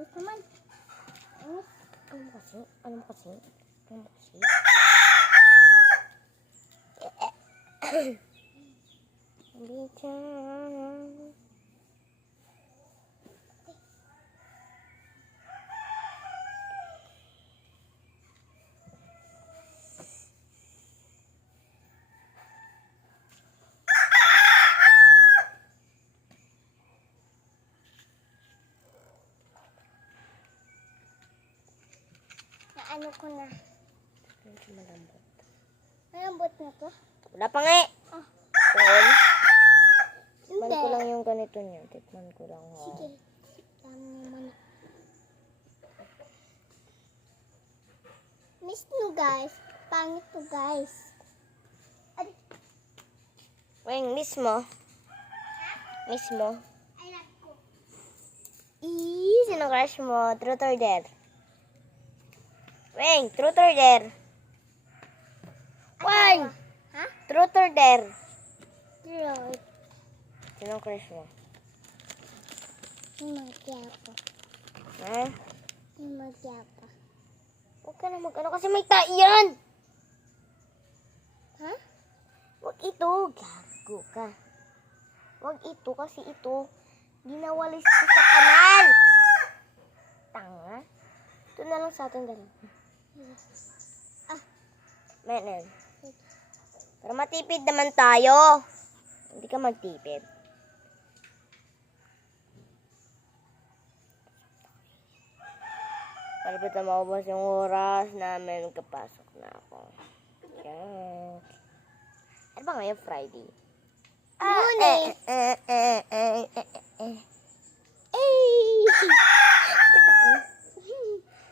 Ayos naman. Ayos. Ano mo kasi? Ano mo kasi? Ano mo kasi? Bitan. Ano ko na. Medyo malambot. Malambot na to? Wala pa nga eh. Ah. Paul. Hindi. Tikman ko lang yung ganito niya. Tikman ko lang. Oh. Sige. Tama naman. Miss no guys. Pangit to guys. Weng, miss mo? Miss mo? I like ko. Sino crush mo? Truth or dare? Weng, truth or dare? Weng! Ha? Truth or dare? Truth. Sino crush mo? Magyapo. Ha? Magyapo. Huwag ka na mag-ano kasi may taiyan! Ha? Huwag ito. Gago ka. Huwag ito kasi ito ginawalis ko sa kanal. Tanga. Ito na lang sa atin dali. Ah. Meron. Para matipid naman tayo. Hindi ka magtipid. Palapit na maubos yung oras namin kapasok na ako. Yan. Ano ba ngayon? Friday? Lunes.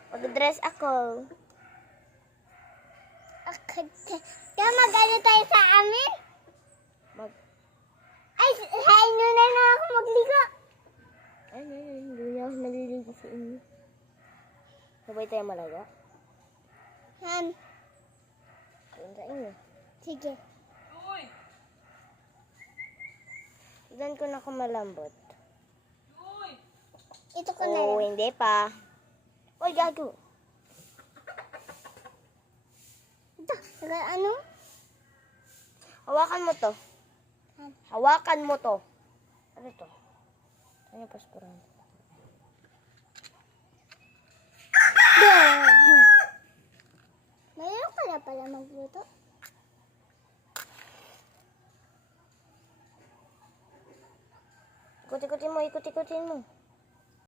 Mag-dress ako. Kaya mag-ano tayo sa amin? Mag... Ay, sain nyo na ako magligo. Ay, hindi niya ako naliligo sa inyo. Sabay tayo malaga? Han, Ayun sa inyo. sige. Tignan ko na kung malambot. Ito ko na Oo, lang. hindi pa. Uy, gago. Ito, ano? Hawakan mo to. Han. Hawakan mo to. Ano to? Ano yung paspuran? Mayroon ka na pala magluto. Ikot-ikotin mo, ikot-ikotin mo.